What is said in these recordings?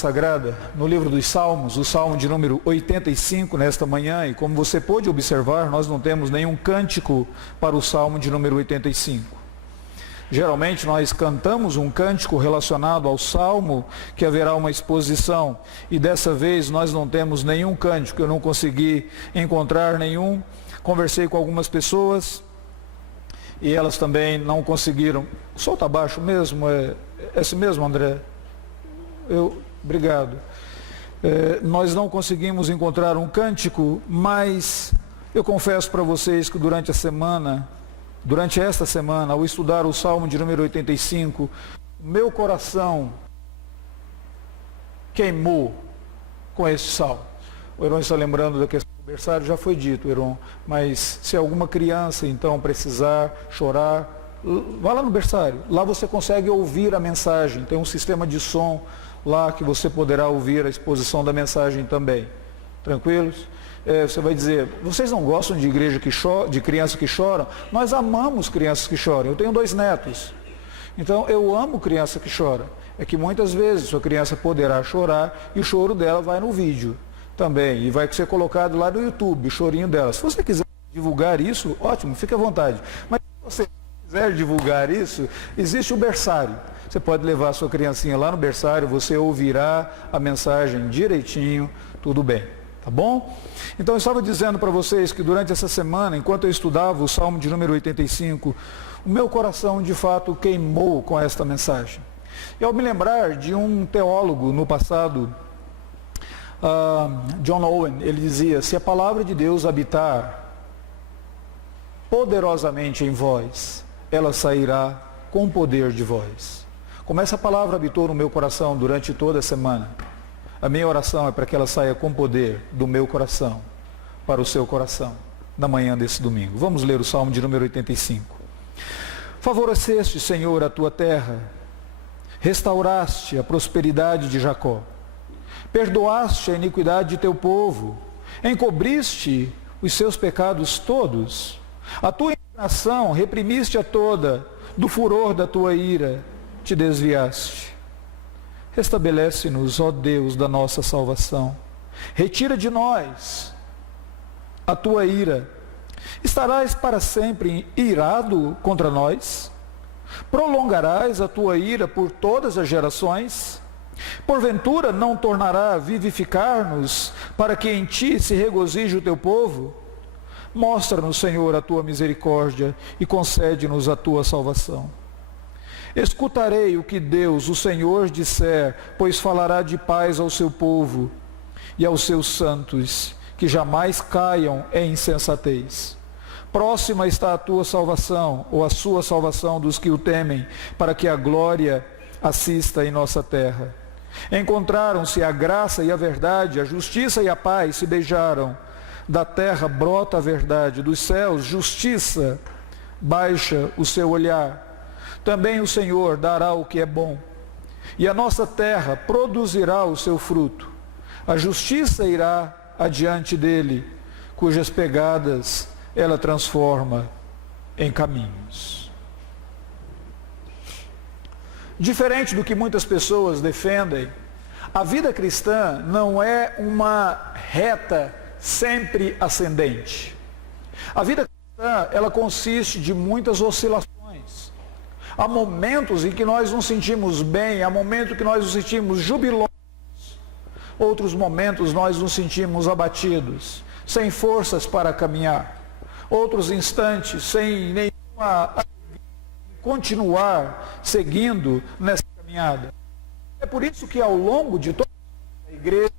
Sagrada, no livro dos Salmos, o Salmo de número 85 nesta manhã, e como você pôde observar, nós não temos nenhum cântico para o Salmo de número 85. Geralmente nós cantamos um cântico relacionado ao Salmo, que haverá uma exposição, e dessa vez nós não temos nenhum cântico, eu não consegui encontrar nenhum. Conversei com algumas pessoas, e elas também não conseguiram. Solta abaixo mesmo, é esse mesmo, André? Obrigado. Nós não conseguimos encontrar um cântico, mas eu confesso para vocês que durante esta semana, ao estudar o Salmo de número 85, meu coração queimou com este salmo. O Heron está lembrando da questão do berçário, já foi dito, Heron, mas se alguma criança então precisar chorar, vá lá no berçário, lá você consegue ouvir a mensagem, tem um sistema de som lá que você poderá ouvir a exposição da mensagem também. Tranquilos? Você vai dizer, vocês não gostam de igreja de crianças que choram? Nós amamos crianças que choram. Eu tenho 2 netos. Então eu amo criança que chora. É que muitas vezes sua criança poderá chorar e o choro dela vai no vídeo também. E vai ser colocado lá no YouTube, o chorinho dela. Se você quiser divulgar isso, ótimo, fique à vontade. Mas se você quiser divulgar isso, existe o berçário. Você pode levar a sua criancinha lá no berçário, você ouvirá a mensagem direitinho, tudo bem, tá bom? Então eu estava dizendo para vocês que durante essa semana, enquanto eu estudava o Salmo de número 85, o meu coração de fato queimou com esta mensagem. E ao me lembrar de um teólogo no passado, John Owen, ele dizia, se a palavra de Deus habitar poderosamente em vós, ela sairá com poder de vós. Como essa palavra habitou no meu coração durante toda a semana, a minha oração é para que ela saia com poder do meu coração para o seu coração, na manhã desse domingo. Vamos ler o Salmo de número 85. Favoreceste, Senhor, a tua terra, restauraste a prosperidade de Jacó, perdoaste a iniquidade de teu povo, encobriste os seus pecados todos, a tua indignação reprimiste a toda, do furor da tua ira te desviaste. Restabelece-nos, ó Deus da nossa salvação. Retira de nós a tua ira. Estarás para sempre irado contra nós? Prolongarás a tua ira por todas as gerações? Porventura não tornará a vivificar-nos, para que em ti se regozije o teu povo? Mostra-nos, Senhor, a tua misericórdia e concede-nos a tua salvação. Escutarei o que Deus, o Senhor, disser, pois falará de paz ao seu povo e aos seus santos, que jamais caiam em insensatez. Próxima está a tua salvação, ou a sua salvação dos que o temem, para que a glória assista em nossa terra. Encontraram-se a graça e a verdade, a justiça e a paz se beijaram. Da terra brota a verdade, dos céus justiça baixa o seu olhar. Também o Senhor dará o que é bom, e a nossa terra produzirá o seu fruto. A justiça irá adiante dele, cujas pegadas ela transforma em caminhos. Diferente do que muitas pessoas defendem, a vida cristã não é uma reta sempre ascendente. A vida cristã, ela consiste de muitas oscilações. Há momentos em que nós nos sentimos bem, há momentos que nós nos sentimos jubilosos, outros momentos nós nos sentimos abatidos, sem forças para caminhar, outros instantes sem nenhuma continuar seguindo nessa caminhada. É por isso que ao longo de toda a igreja,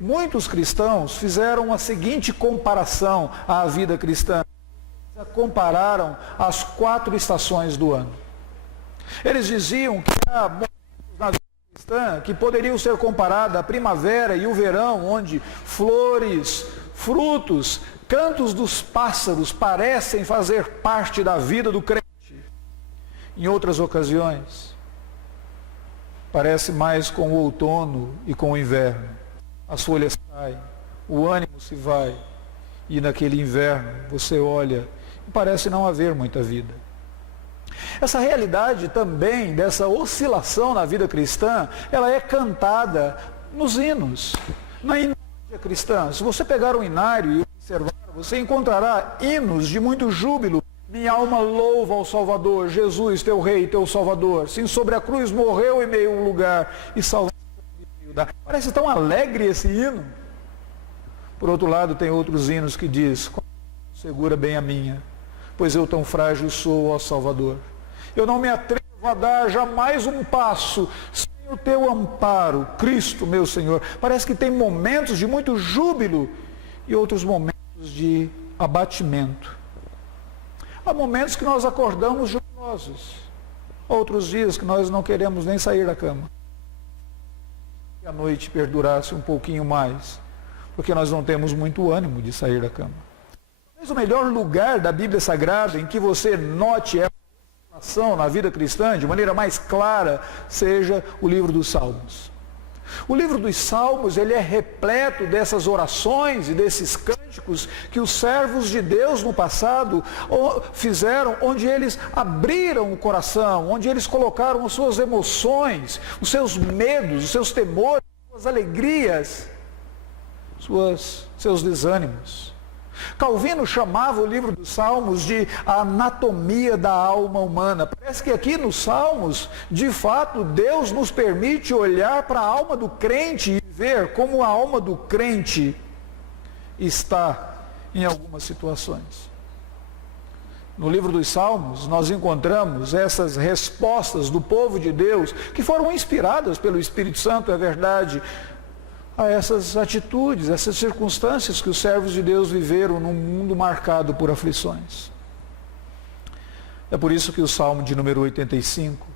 muitos cristãos fizeram a seguinte comparação à vida cristã. Compararam as 4 estações do ano. Eles diziam que há momentos na vida cristã que poderiam ser comparados à primavera e o verão, onde flores, frutos, cantos dos pássaros parecem fazer parte da vida do crente. Em outras ocasiões, parece mais com o outono e com o inverno. As folhas caem, o ânimo se vai, e naquele inverno você olha e parece não haver muita vida. Essa realidade também, dessa oscilação na vida cristã, ela é cantada nos hinos, na inária cristã. Se você pegar um inário e observar, você encontrará hinos de muito júbilo. Minha alma louva ao Salvador, Jesus, teu Rei, teu Salvador. Sim, sobre a cruz morreu em meio a um lugar e salvou. Parece tão alegre esse hino. Por outro lado, tem outros hinos que diz: segura bem a minha, pois eu tão frágil sou, ó Salvador. Eu não me atrevo a dar jamais um passo sem o teu amparo, Cristo, meu Senhor. Parece que tem momentos de muito júbilo e outros momentos de abatimento. Há momentos que nós acordamos jubilosos, outros dias que nós não queremos nem sair da cama. Que a noite perdurasse um pouquinho mais, porque nós não temos muito ânimo de sair da cama. Talvez o melhor lugar da Bíblia Sagrada em que você note essa relação na vida cristã de maneira mais clara seja o livro dos Salmos. O livro dos Salmos, ele é repleto dessas orações e desses cânticos que os servos de Deus no passado fizeram, onde eles abriram o coração, onde eles colocaram as suas emoções, os seus medos, os seus temores, as suas alegrias, seus desânimos. Calvino chamava o livro dos Salmos de a anatomia da alma humana. Parece que aqui nos Salmos, de fato, Deus nos permite olhar para a alma do crente e ver como a alma do crente está em algumas situações. No livro dos Salmos, nós encontramos essas respostas do povo de Deus, que foram inspiradas pelo Espírito Santo, é verdade, a essas atitudes, essas circunstâncias que os servos de Deus viveram num mundo marcado por aflições. É por isso que o Salmo de número 85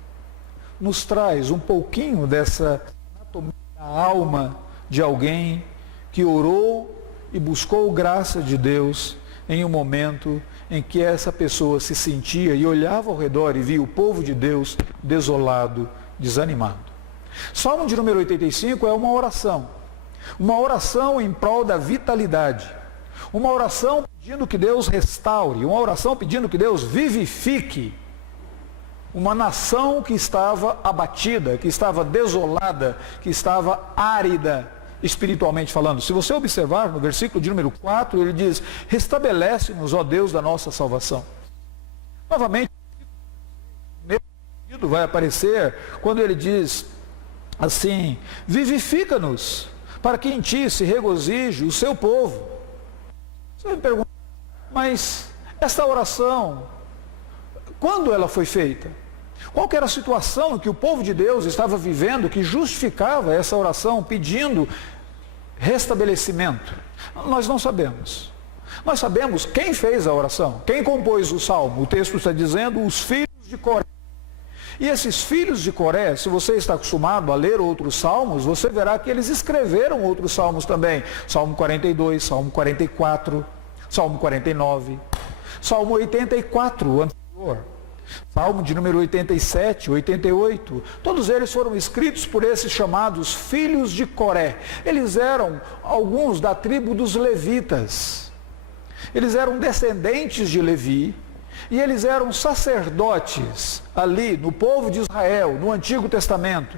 nos traz um pouquinho dessa anatomia da alma de alguém que orou e buscou graça de Deus em um momento em que essa pessoa se sentia e olhava ao redor e via o povo de Deus desolado, desanimado. Salmo de número 85 é uma oração em prol da vitalidade, uma oração pedindo que Deus restaure, uma oração pedindo que Deus vivifique uma nação que estava abatida, que estava desolada, que estava árida, espiritualmente falando. Se você observar no versículo de número 4, ele diz: restabelece-nos, ó Deus da nossa salvação. Novamente, nesse sentido vai aparecer quando ele diz assim: vivifica-nos, para que em ti se regozije o seu povo. Você me pergunta, mas esta oração, quando ela foi feita? Qual que era a situação que o povo de Deus estava vivendo que justificava essa oração pedindo restabelecimento? Nós não sabemos. Nós sabemos quem fez a oração, quem compôs o salmo. O texto está dizendo: os filhos de Coré. E esses filhos de Coré, se você está acostumado a ler outros salmos, você verá que eles escreveram outros salmos também. Salmo 42, Salmo 44, Salmo 49, Salmo 84, o anterior, Salmo de número 87, 88. Todos eles foram escritos por esses chamados filhos de Coré. Eles eram alguns da tribo dos levitas. Eles eram descendentes de Levi. E eles eram sacerdotes ali no povo de Israel, no Antigo Testamento.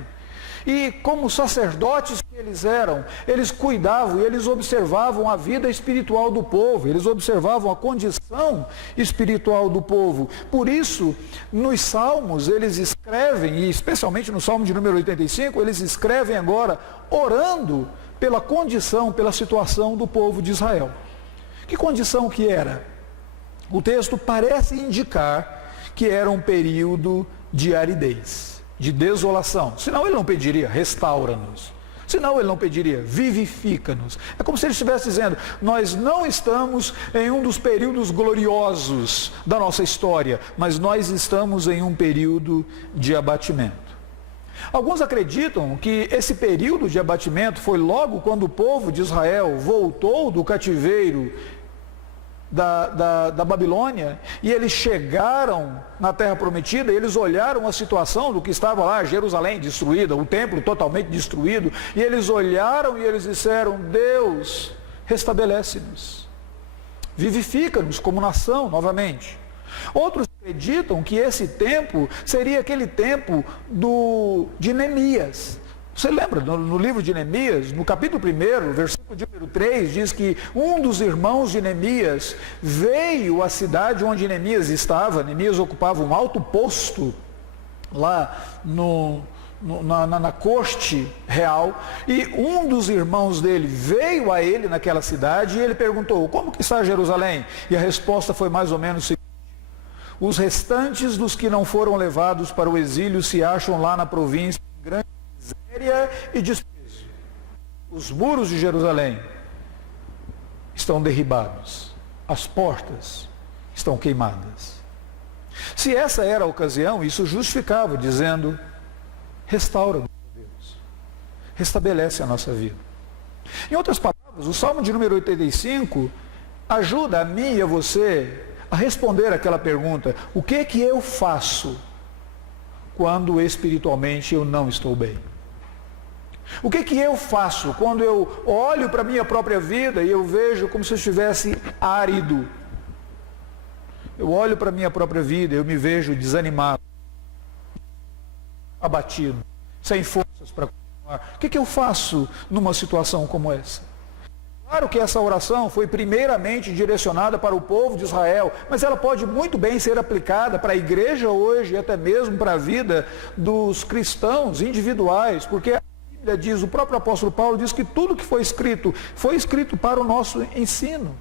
E como sacerdotes que eles eram, eles cuidavam e eles observavam a vida espiritual do povo, eles observavam a condição espiritual do povo. Por isso, nos Salmos, eles escrevem, e especialmente no Salmo de número 85, eles escrevem agora orando pela condição, pela situação do povo de Israel. Que condição que era? O texto parece indicar que era um período de aridez, de desolação. Senão ele não pediria restaura-nos. Senão ele não pediria vivifica-nos. É como se ele estivesse dizendo: nós não estamos em um dos períodos gloriosos da nossa história, mas nós estamos em um período de abatimento. Alguns acreditam que esse período de abatimento foi logo quando o povo de Israel voltou do cativeiro da Babilônia, e eles chegaram na Terra Prometida, e eles olharam a situação do que estava lá, Jerusalém destruída, o templo totalmente destruído, e eles olharam e eles disseram: Deus, restabelece-nos, vivifica-nos como nação novamente. Outros acreditam que esse tempo seria aquele tempo de Neemias. Você lembra, no livro de Neemias, no capítulo 1, versículo de número 3, diz que um dos irmãos de Neemias veio à cidade onde Neemias estava. Neemias ocupava um alto posto lá na corte real, e um dos irmãos dele veio a ele naquela cidade e ele perguntou: como que está Jerusalém? E a resposta foi mais ou menos o seguinte: os restantes dos que não foram levados para o exílio se acham lá na província em grande miséria e desprezo. Os muros de Jerusalém estão derribados, as portas estão queimadas. Se essa era a ocasião, isso justificava, dizendo: restaura, Deus, restabelece a nossa vida. Em outras palavras, o Salmo de número 85 ajuda a mim e a você a responder aquela pergunta: o que que eu faço quando espiritualmente eu não estou bem? O que que eu faço quando eu olho para a minha própria vida e eu vejo como se eu estivesse árido? Eu olho para a minha própria vida e eu me vejo desanimado, abatido, sem forças para continuar. O que que eu faço numa situação como essa? Claro que essa oração foi primeiramente direcionada para o povo de Israel, mas ela pode muito bem ser aplicada para a igreja hoje e até mesmo para a vida dos cristãos individuais, porque a Bíblia diz, o próprio apóstolo Paulo diz que tudo que foi escrito para o nosso ensino,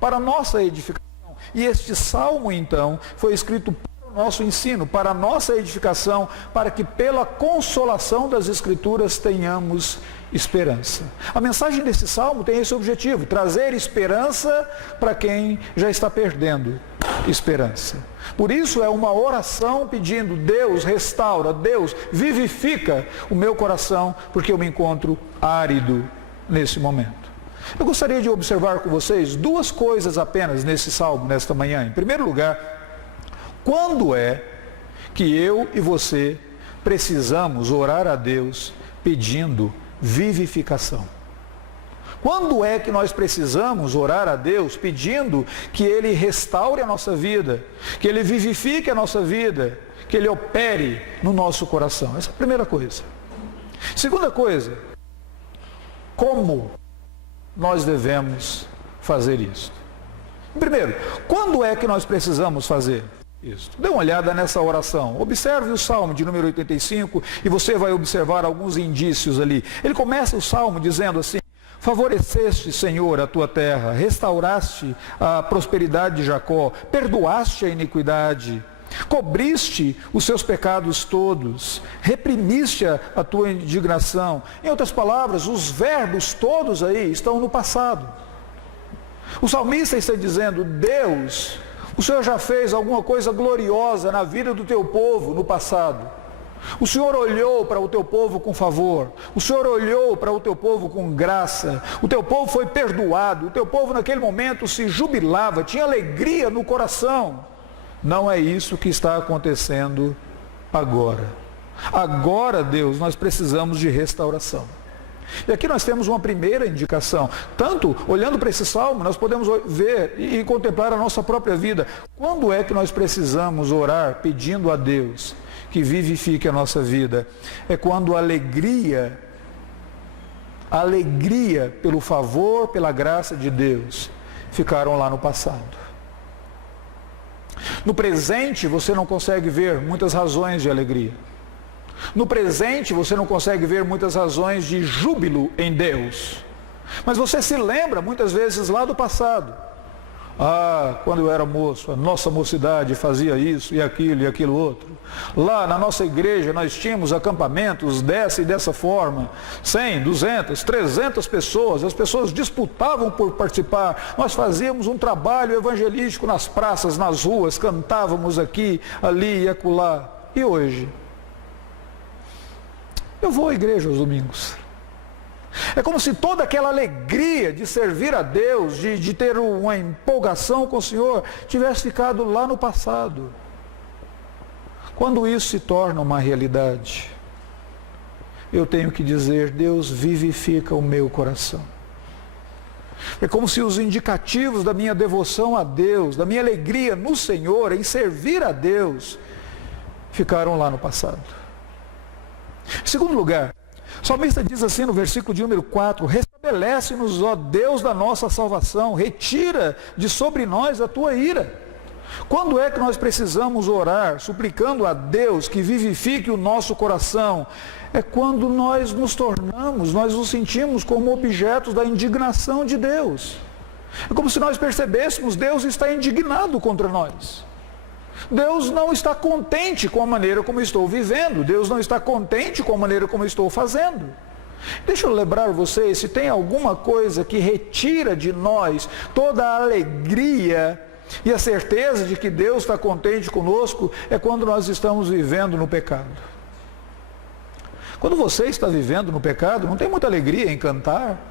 para a nossa edificação. E este salmo, então, foi escrito para o nosso ensino, para a nossa edificação, para que pela consolação das Escrituras tenhamos esperança. A mensagem desse salmo tem esse objetivo: trazer esperança para quem já está perdendo esperança. Por isso é uma oração pedindo: Deus restaura, Deus vivifica o meu coração, porque eu me encontro árido nesse momento. Eu gostaria de observar com vocês duas coisas apenas nesse salmo, nesta manhã. Em primeiro lugar, quando é que eu e você precisamos orar a Deus pedindo vivificação? Quando é que nós precisamos orar a Deus pedindo que Ele restaure a nossa vida, que Ele vivifique a nossa vida, que Ele opere no nosso coração? Essa é a primeira coisa. Segunda coisa, como nós devemos fazer isso? Primeiro, quando é que nós precisamos fazer isso? Dê uma olhada nessa oração. Observe o Salmo de número 85 e você vai observar alguns indícios ali. Ele começa o Salmo dizendo assim: favoreceste, Senhor, a tua terra, restauraste a prosperidade de Jacó, perdoaste a iniquidade, cobriste os seus pecados todos, reprimiste a tua indignação. Em outras palavras, os verbos todos aí estão no passado. O salmista está dizendo: Deus, o Senhor já fez alguma coisa gloriosa na vida do teu povo no passado. O Senhor olhou para o teu povo com favor, o Senhor olhou para o teu povo com graça, o teu povo foi perdoado, o teu povo naquele momento se jubilava, tinha alegria no coração. Não é isso que está acontecendo agora. Agora, Deus, nós precisamos de restauração. E aqui nós temos uma primeira indicação. Tanto, olhando para esse salmo, nós podemos ver e contemplar a nossa própria vida. Quando é que nós precisamos orar pedindo a Deus que vivifique a nossa vida? É quando a alegria pelo favor, pela graça de Deus, ficaram lá no passado. No presente você não consegue ver muitas razões de alegria. No presente você não consegue ver muitas razões de júbilo em Deus. Mas você se lembra muitas vezes lá do passado. Quando eu era moço, a nossa mocidade fazia isso e aquilo outro. Lá na nossa igreja nós tínhamos acampamentos dessa e dessa forma. 100, 200, 300 pessoas, as pessoas disputavam por participar. Nós fazíamos um trabalho evangelístico nas praças, nas ruas, cantávamos aqui, ali e acolá. E hoje? Eu vou à igreja aos domingos. É como se toda aquela alegria de servir a Deus, de ter uma empolgação com o Senhor, tivesse ficado lá no passado. Quando isso se torna uma realidade, eu tenho que dizer: Deus vivifica o meu coração. É como se os indicativos da minha devoção a Deus, da minha alegria no Senhor, em servir a Deus, ficaram lá no passado. Em segundo lugar, o salmista diz assim no versículo de número 4, restabelece-nos, ó Deus da nossa salvação, retira de sobre nós a tua ira. Quando é que nós precisamos orar, suplicando a Deus que vivifique o nosso coração? É quando nós nos sentimos como objetos da indignação de Deus. É como se nós percebêssemos, Deus está indignado contra nós. Deus não está contente com a maneira como estou vivendo. Deus não está contente com a maneira como estou fazendo. Deixa eu lembrar vocês, se tem alguma coisa que retira de nós toda a alegria e a certeza de que Deus está contente conosco, é quando nós estamos vivendo no pecado. Quando você está vivendo no pecado, não tem muita alegria em cantar,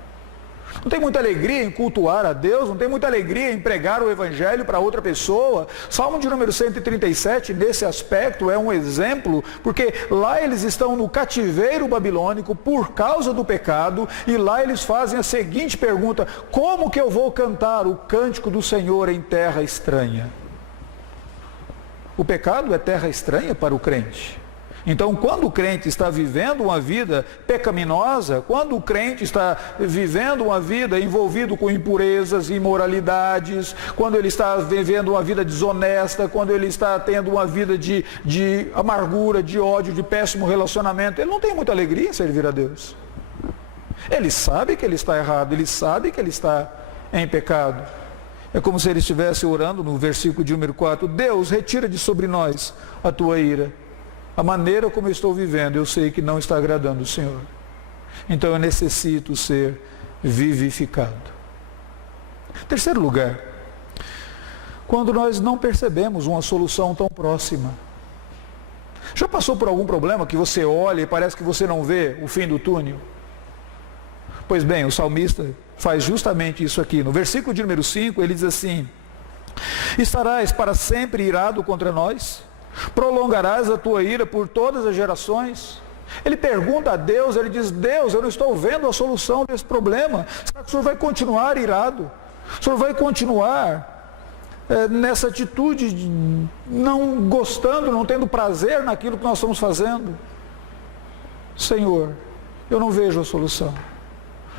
não tem muita alegria em cultuar a Deus, não tem muita alegria em pregar o Evangelho para outra pessoa. Salmo de número 137, nesse aspecto, é um exemplo, porque lá eles estão no cativeiro babilônico por causa do pecado, e lá eles fazem a seguinte pergunta: como que eu vou cantar o cântico do Senhor em terra estranha? O pecado é terra estranha para o crente. Então, quando o crente está vivendo uma vida pecaminosa, quando o crente está vivendo uma vida envolvido com impurezas, imoralidades, quando ele está vivendo uma vida desonesta, quando ele está tendo uma vida de amargura, de ódio, de péssimo relacionamento, ele não tem muita alegria em servir a Deus. Ele sabe que ele está errado, ele sabe que ele está em pecado. É como se ele estivesse orando no versículo de número 4, Deus, retira de sobre nós a tua ira. A maneira como eu estou vivendo, eu sei que não está agradando o Senhor. Então eu necessito ser vivificado. Terceiro lugar, quando nós não percebemos uma solução tão próxima. Já passou por algum problema que você olha e parece que você não vê o fim do túnel? Pois bem, o salmista faz justamente isso aqui. No versículo de número 5, ele diz assim, estarás para sempre irado contra nós? Prolongarás a tua ira por todas as gerações? Ele pergunta a Deus, ele diz, Deus, eu não estou vendo a solução desse problema. Será que o Senhor vai continuar irado? O Senhor vai continuar nessa atitude de não gostando, não tendo prazer naquilo que nós estamos fazendo? Senhor, eu não vejo a solução.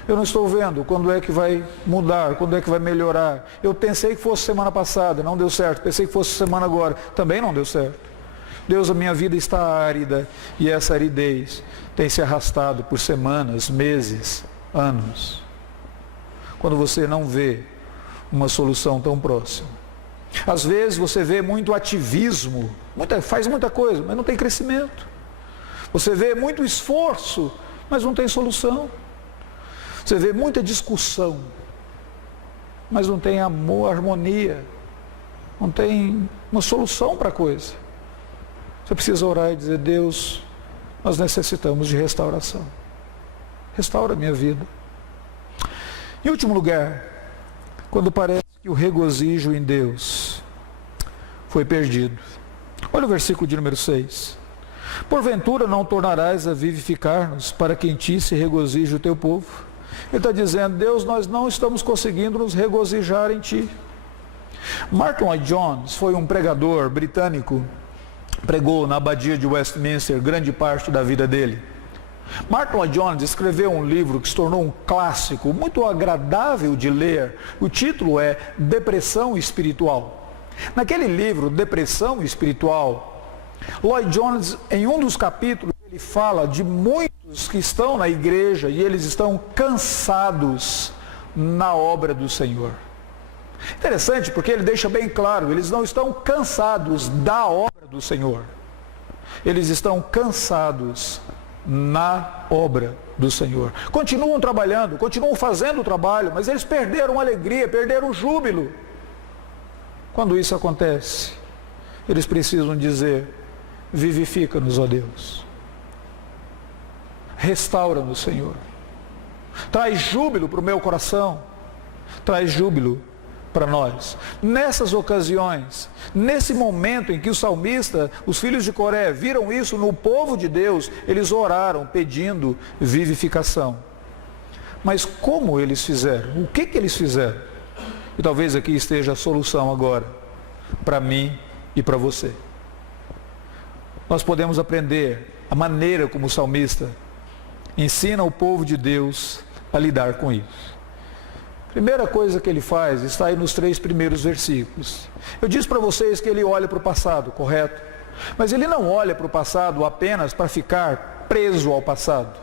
Eu não estou vendo quando é que vai mudar, quando é que vai melhorar. Eu pensei que fosse semana passada, não deu certo. Pensei que fosse semana agora, também não deu certo. Deus, a minha vida está árida e essa aridez tem se arrastado por semanas, meses, anos. Quando você não vê uma solução tão próxima. Às vezes você vê muito ativismo, faz muita coisa, mas não tem crescimento. Você vê muito esforço, mas não tem solução. Você vê muita discussão, mas não tem amor, harmonia, não tem uma solução para a coisa. Você precisa orar e dizer, Deus, nós necessitamos de restauração. Restaura a minha vida. Em último lugar, quando parece que o regozijo em Deus foi perdido. Olha o versículo de número 6. Porventura não tornarás a vivificar-nos para que em ti se regozije o teu povo? Ele está dizendo, Deus, nós não estamos conseguindo nos regozijar em Ti. Martyn Lloyd-Jones foi um pregador britânico, pregou na abadia de Westminster grande parte da vida dele. Martyn Lloyd-Jones escreveu um livro que se tornou um clássico, muito agradável de ler. O título é Depressão Espiritual. Naquele livro, Depressão Espiritual, Lloyd-Jones, em um dos capítulos, ele fala de muitos que estão na igreja e eles estão cansados na obra do Senhor. Interessante porque ele deixa bem claro, eles não estão cansados da obra do Senhor. Eles estão cansados na obra do Senhor. Continuam trabalhando, continuam fazendo o trabalho, mas eles perderam a alegria, perderam o júbilo. Quando isso acontece, eles precisam dizer, vivifica-nos, ó Deus. Restaura-nos, Senhor. Traz júbilo para o meu coração. Traz júbilo para nós. Nessas ocasiões, nesse momento em que o salmista, os filhos de Coré, viram isso no povo de Deus, eles oraram pedindo vivificação. Mas como eles fizeram? O que eles fizeram? E talvez aqui esteja a solução agora, para mim e para você. Nós podemos aprender a maneira como o salmista ensina o povo de Deus a lidar com isso. Primeira coisa que ele faz está aí nos 3 primeiros versículos. Eu disse para vocês que ele olha para o passado, correto? Mas ele não olha para o passado apenas para ficar preso ao passado.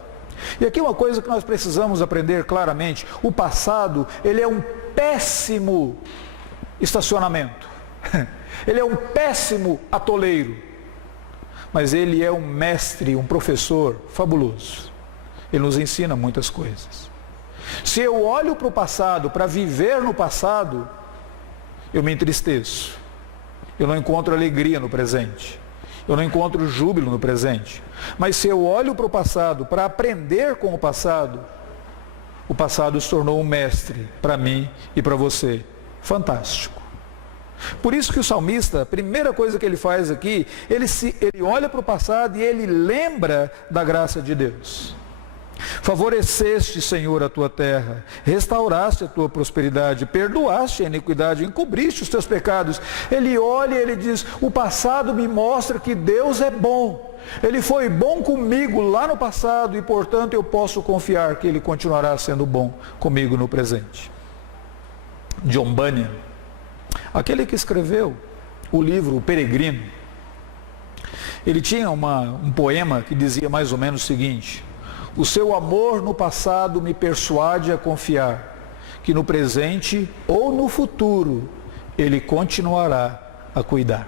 E aqui uma coisa que nós precisamos aprender claramente: o passado, ele é um péssimo estacionamento. Ele é um péssimo atoleiro. Mas ele é um mestre, um professor fabuloso. Ele nos ensina muitas coisas. Se eu olho para o passado, para viver no passado, eu me entristeço. Eu não encontro alegria no presente. Eu não encontro júbilo no presente. Mas se eu olho para o passado, para aprender com o passado se tornou um mestre para mim e para você. Fantástico. Por isso que o salmista, a primeira coisa que ele faz aqui, ele olha para o passado e ele lembra da graça de Deus. Favoreceste, Senhor, a tua terra, restauraste a tua prosperidade, perdoaste a iniquidade, encobriste os teus pecados. Ele olha e ele diz: o passado me mostra que Deus é bom. Ele foi bom comigo lá no passado e, portanto, eu posso confiar que Ele continuará sendo bom comigo no presente. John Bunyan, aquele que escreveu o livro O Peregrino, ele tinha um poema que dizia mais ou menos o seguinte: o seu amor no passado me persuade a confiar que no presente ou no futuro Ele continuará a cuidar.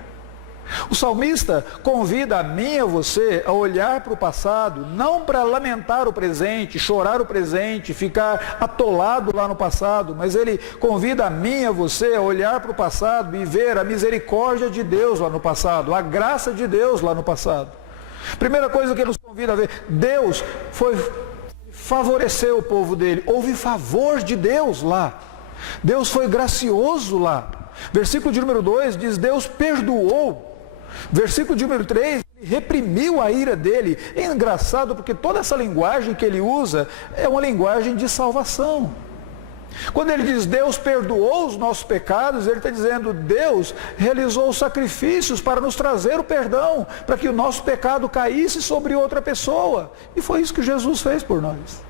O salmista convida a mim e a você a olhar para o passado, não para lamentar o presente, chorar o presente, ficar atolado lá no passado, mas ele convida a mim e a você a olhar para o passado e ver a misericórdia de Deus lá no passado, a graça de Deus lá no passado. Primeira coisa que ele nos convida a ver: Deus favoreceu o povo dele, houve favor de Deus lá, Deus foi gracioso lá. Versículo de número 2 diz: Deus perdoou. Versículo de número 3, ele reprimiu a ira dele. É engraçado porque toda essa linguagem que ele usa é uma linguagem de salvação. Quando ele diz Deus perdoou os nossos pecados, ele está dizendo Deus realizou sacrifícios para nos trazer o perdão, para que o nosso pecado caísse sobre outra pessoa. E foi isso que Jesus fez por nós.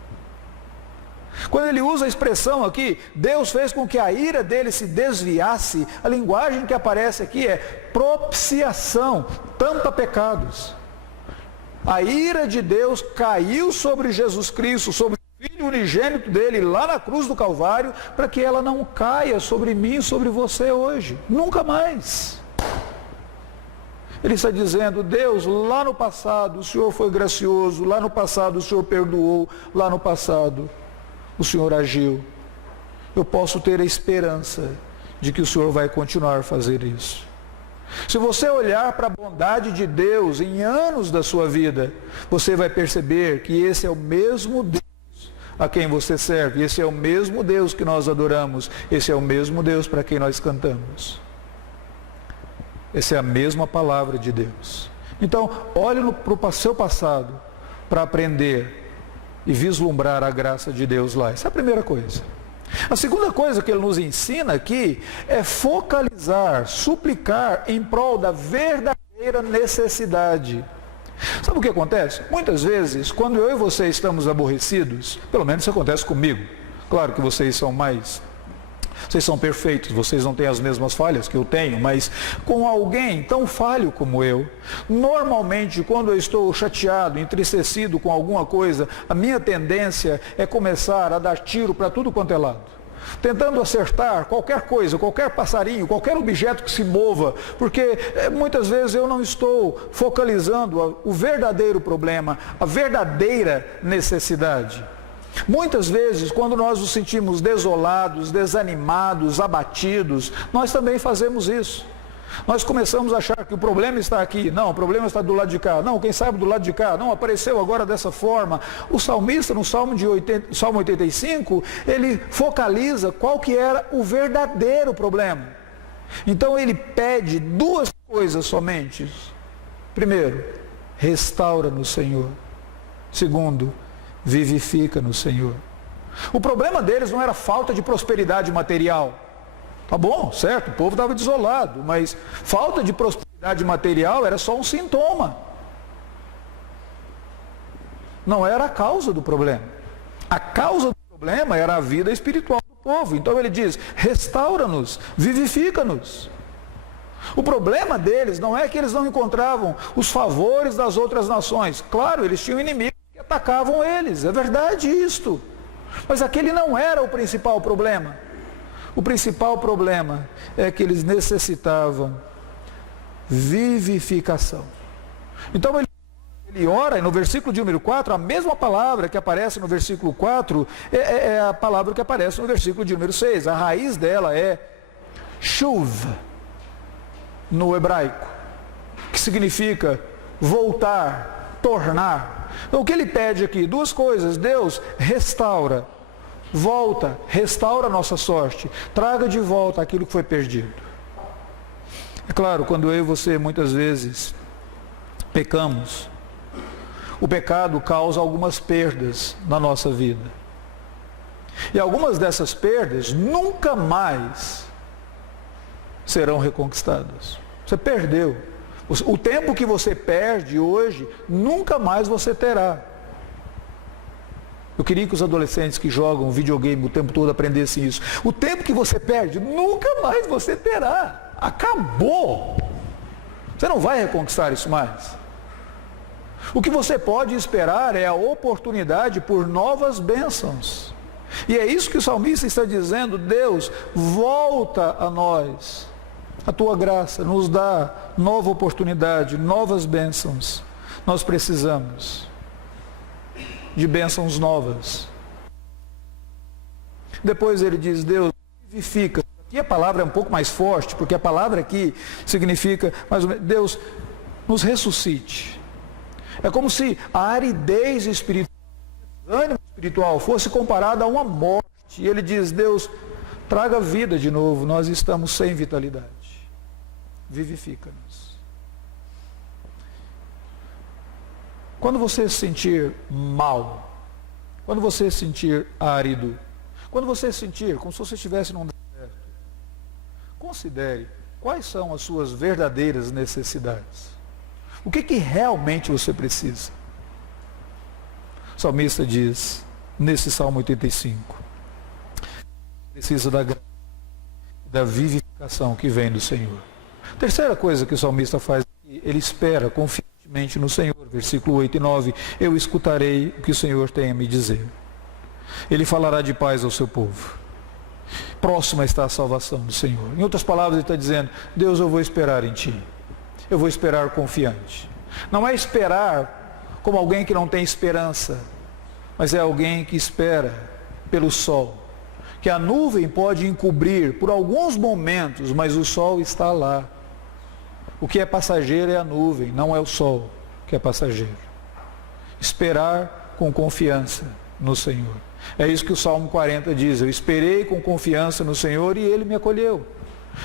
Quando ele usa a expressão aqui, Deus fez com que a ira dele se desviasse, a linguagem que aparece aqui é propiciação, tampa pecados. A ira de Deus caiu sobre Jesus Cristo, sobre o Filho unigênito dele, lá na cruz do Calvário, para que ela não caia sobre mim e sobre você hoje, nunca mais. Ele está dizendo: Deus, lá no passado o Senhor foi gracioso, lá no passado o Senhor perdoou, lá no passado o Senhor agiu. Eu posso ter a esperança de que o Senhor vai continuar a fazer isso. Se você olhar para a bondade de Deus em anos da sua vida, você vai perceber que esse é o mesmo Deus a quem você serve, esse é o mesmo Deus que nós adoramos, esse é o mesmo Deus para quem nós cantamos. Essa é a mesma palavra de Deus. Então, olhe para o seu passado para aprender e vislumbrar a graça de Deus lá. Essa é a primeira coisa. A segunda coisa que ele nos ensina aqui é focalizar, suplicar em prol da verdadeira necessidade. Sabe o que acontece? Muitas vezes, quando eu e você estamos aborrecidos, pelo menos isso acontece comigo. Claro que vocês são perfeitos, vocês não têm as mesmas falhas que eu tenho, mas com alguém tão falho como eu, normalmente quando eu estou chateado, entristecido com alguma coisa, a minha tendência é começar a dar tiro para tudo quanto é lado, tentando acertar qualquer coisa, qualquer passarinho, qualquer objeto que se mova, porque muitas vezes eu não estou focalizando o verdadeiro problema, a verdadeira necessidade. Muitas vezes, quando nós nos sentimos desolados, desanimados, abatidos, nós também fazemos isso. Nós começamos a achar que o problema está aqui. Não, o problema está do lado de cá. Não, quem sabe do lado de cá. Não, apareceu agora dessa forma. O salmista, no Salmo 85, ele focaliza qual que era o verdadeiro problema. Então ele pede duas coisas somente. Primeiro, restaura-nos, Senhor. Segundo, vivifica no Senhor. O problema deles não era falta de prosperidade material. Tá bom, certo, o povo estava desolado, mas falta de prosperidade material era só um sintoma. não era a causa do problema. A causa do problema era a vida espiritual do povo. Então ele diz, restaura-nos, vivifica-nos. O problema deles não é que eles não encontravam os favores das outras nações. Claro, eles tinham inimigos que atacavam eles, é verdade isto. Mas aquele não era o principal problema. O principal problema é que eles necessitavam vivificação. Então ele ora, e no versículo de número 4, a mesma palavra que aparece no versículo 4 é a palavra que aparece no versículo de número 6. A raiz dela é shuv, no hebraico, que significa voltar, tornar. Então o que ele pede aqui? Duas coisas. Deus restaura, volta, restaura a nossa sorte, traga de volta aquilo que foi perdido. É claro, quando eu e você muitas vezes pecamos, o pecado causa algumas perdas na nossa vida. E algumas dessas perdas nunca mais serão reconquistadas. Você perdeu. O tempo que você perde hoje, nunca mais você terá. Eu queria que os adolescentes que jogam videogame o tempo todo aprendessem isso. O tempo que você perde, nunca mais você terá. Acabou. Você não vai reconquistar isso mais. O que você pode esperar é a oportunidade por novas bênçãos. E é isso que o salmista está dizendo: Deus, volta a nós. A tua graça nos dá nova oportunidade, novas bênçãos. Nós precisamos de bênçãos novas. Depois ele diz, Deus, vivifica. Aqui a palavra é um pouco mais forte, porque a palavra aqui significa, mais ou menos, Deus, nos ressuscite. É como se a aridez espiritual, o ânimo espiritual fosse comparada a uma morte. E ele diz, Deus, traga vida de novo, nós estamos sem vitalidade. Vivifica-nos. Quando você se sentir mal, quando você se sentir árido, quando você se sentir como se você estivesse num deserto, considere quais são as suas verdadeiras necessidades. O que realmente você precisa? O salmista diz, nesse Salmo 85, precisa da graça, da vivificação que vem do Senhor. Terceira coisa que o salmista faz, ele espera confiantemente no Senhor. Versículo 8 e 9, eu escutarei o que o Senhor tem a me dizer. Ele falará de paz ao seu povo. Próxima está a salvação do Senhor. Em outras palavras, ele está dizendo, Deus, eu vou esperar em Ti. Eu vou esperar confiante. Não é esperar como alguém que não tem esperança, mas é alguém que espera pelo sol. Que a nuvem pode encobrir por alguns momentos, mas o sol está lá. O que é passageiro é a nuvem, não é o sol que é passageiro. Esperar com confiança no Senhor. É isso que o Salmo 40 diz, eu esperei com confiança no Senhor e Ele me acolheu.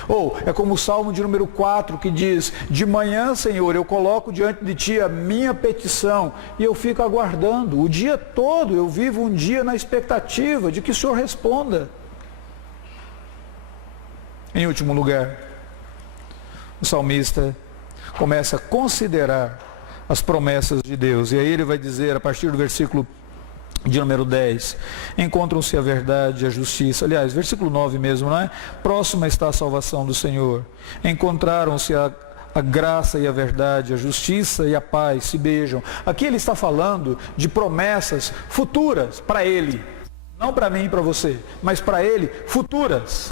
Ou, é como o Salmo de número 4 que diz, de manhã, Senhor, eu coloco diante de Ti a minha petição e eu fico aguardando. O dia todo eu vivo um dia na expectativa de que o Senhor responda. Em último lugar, o salmista começa a considerar as promessas de Deus. E aí ele vai dizer, a partir do versículo de número 10, encontram-se a verdade e a justiça. Aliás, versículo 9 mesmo, não é? Próxima está a salvação do Senhor. Encontraram-se a graça e a verdade, a justiça e a paz se beijam. Aqui ele está falando de promessas futuras para ele. Não para mim e para você, mas para ele, futuras.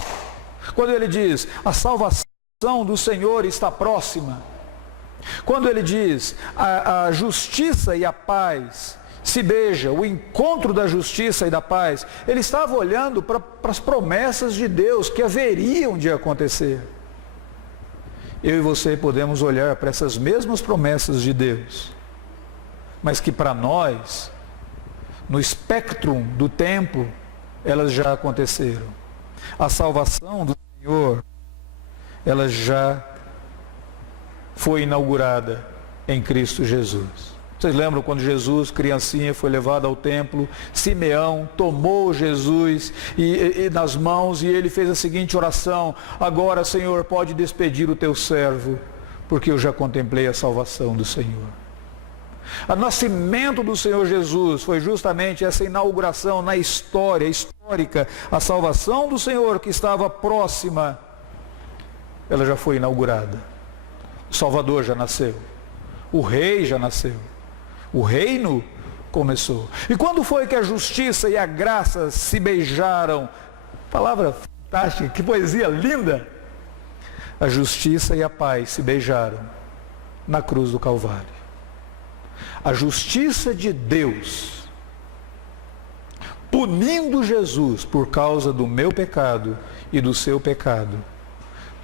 Quando ele diz, a salvação do Senhor está próxima. Quando ele diz, a justiça e a paz se beijam, o encontro da justiça e da paz, ele estava olhando para as promessas de Deus que haveriam de acontecer. Eu e você podemos olhar para essas mesmas promessas de Deus, mas que para nós, no espectro do tempo, elas já aconteceram. A salvação do Senhor, ela já foi inaugurada em Cristo Jesus. Vocês lembram quando Jesus, criancinha, foi levado ao templo, Simeão tomou Jesus nas mãos e ele fez a seguinte oração, agora, Senhor, pode despedir o teu servo, porque eu já contemplei a salvação do Senhor. O nascimento do Senhor Jesus foi justamente essa inauguração na história histórica. A salvação do Senhor que estava próxima, ela já foi inaugurada. O Salvador já nasceu. O Rei já nasceu. O reino começou. E quando foi que a justiça e a graça se beijaram? Palavra fantástica, que poesia linda! A justiça e a paz se beijaram na cruz do Calvário. A justiça de Deus, punindo Jesus por causa do meu pecado e do seu pecado,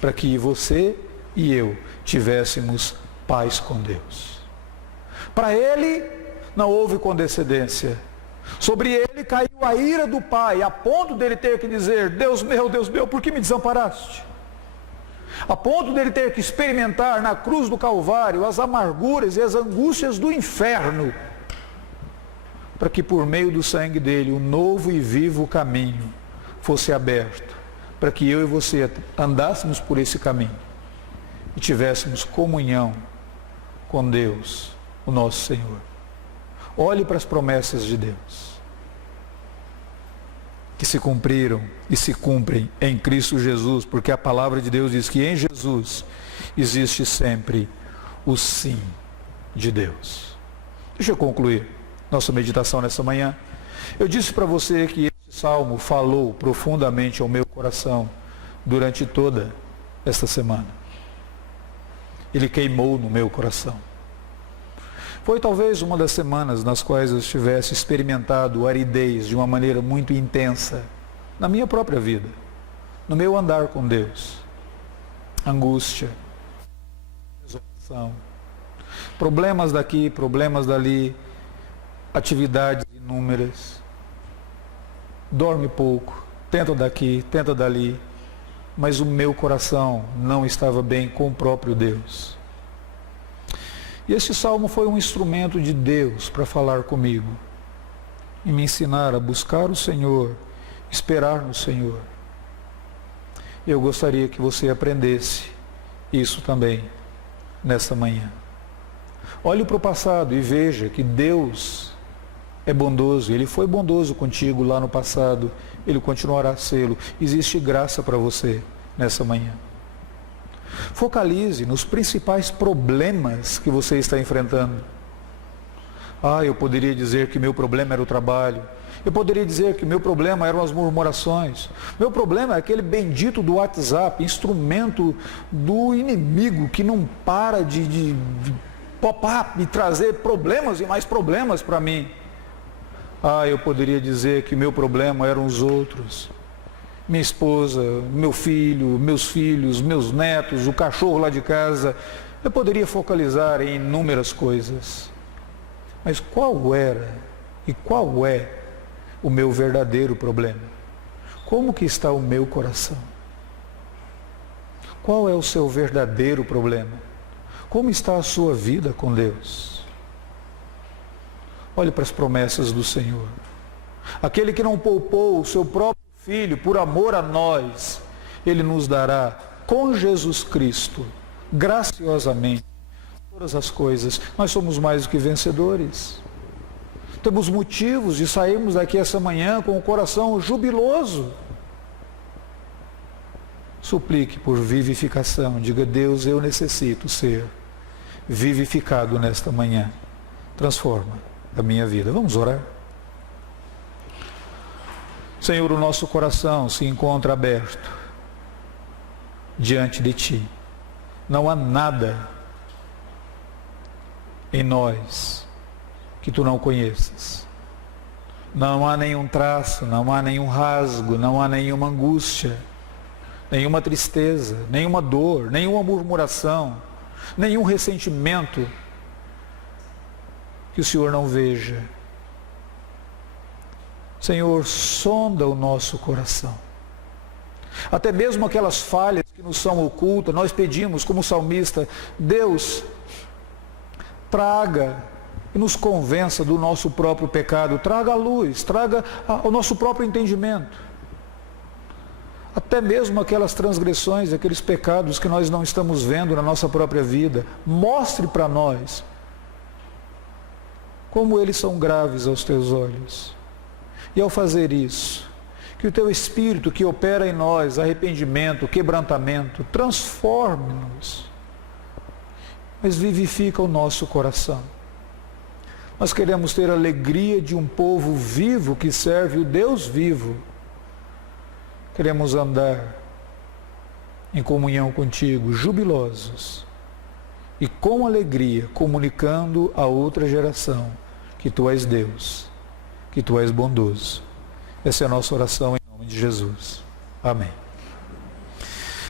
para que você e eu tivéssemos paz com Deus. Para ele não houve condescendência. Sobre ele caiu a ira do Pai, a ponto dele ter que dizer: Deus meu, por que me desamparaste? A ponto dele ter que experimentar na cruz do Calvário as amarguras e as angústias do inferno, para que por meio do sangue dele um novo e vivo caminho fosse aberto, para que eu e você andássemos por esse caminho e tivéssemos comunhão com Deus, o nosso Senhor. Olhe para as promessas de Deus, que se cumpriram e se cumprem em Cristo Jesus, porque a palavra de Deus diz que em Jesus existe sempre o sim de Deus. Deixa eu concluir nossa meditação nessa manhã. Eu disse para você que esse salmo falou profundamente ao meu coração durante toda esta semana. Ele queimou no meu coração. Foi talvez uma das semanas nas quais eu estivesse experimentado aridez de uma maneira muito intensa na minha própria vida, no meu andar com Deus. Angústia, resolução, problemas daqui, problemas dali, atividades inúmeras, dorme pouco, tenta daqui, tenta dali, mas o meu coração não estava bem com o próprio Deus. E esse salmo foi um instrumento de Deus para falar comigo e me ensinar a buscar o Senhor, esperar no Senhor. Eu gostaria que você aprendesse isso também nesta manhã. Olhe para o passado e veja que Deus é bondoso. Ele foi bondoso contigo lá no passado, Ele continuará a sê-lo. Existe graça para você nessa manhã. Focalize nos principais problemas que você está enfrentando. Eu poderia dizer que meu problema era o trabalho. Eu poderia dizer que meu problema eram as murmurações. Meu problema é aquele bendito do WhatsApp, instrumento do inimigo que não para de pop-up e trazer problemas e mais problemas para mim. Eu poderia dizer que meu problema eram os outros. Minha esposa, meu filho, meus filhos, meus netos, o cachorro lá de casa. Eu poderia focalizar em inúmeras coisas. Mas qual era e qual é o meu verdadeiro problema? Como que está o meu coração? Qual é o seu verdadeiro problema? Como está a sua vida com Deus? Olhe para as promessas do Senhor. Aquele que não poupou o seu próprio Filho, por amor a nós, Ele nos dará com Jesus Cristo, graciosamente, todas as coisas. Nós somos mais do que vencedores. Temos motivos de sairmos daqui essa manhã com o coração jubiloso. Suplique por vivificação. Diga: Deus, eu necessito ser vivificado nesta manhã. Transforma a minha vida. Vamos orar. Senhor, o nosso coração se encontra aberto diante de Ti. Não há nada em nós que Tu não conheças. Não há nenhum traço, não há nenhum rasgo, não há nenhuma angústia, nenhuma tristeza, nenhuma dor, nenhuma murmuração, nenhum ressentimento que o Senhor não veja. Senhor, sonda o nosso coração. Até mesmo aquelas falhas que nos são ocultas, nós pedimos como salmista: Deus, traga e nos convença do nosso próprio pecado, traga a luz, traga o nosso próprio entendimento. Até mesmo aquelas transgressões, aqueles pecados que nós não estamos vendo na nossa própria vida, mostre para nós como eles são graves aos teus olhos. E ao fazer isso, que o teu Espírito que opera em nós arrependimento, quebrantamento, transforme-nos, mas vivifica o nosso coração. Nós queremos ter a alegria de um povo vivo que serve o Deus vivo. Queremos andar em comunhão contigo, jubilosos e com alegria, comunicando a outra geração que tu és Deus, que tu és bondoso. Essa é a nossa oração em nome de Jesus. Amém.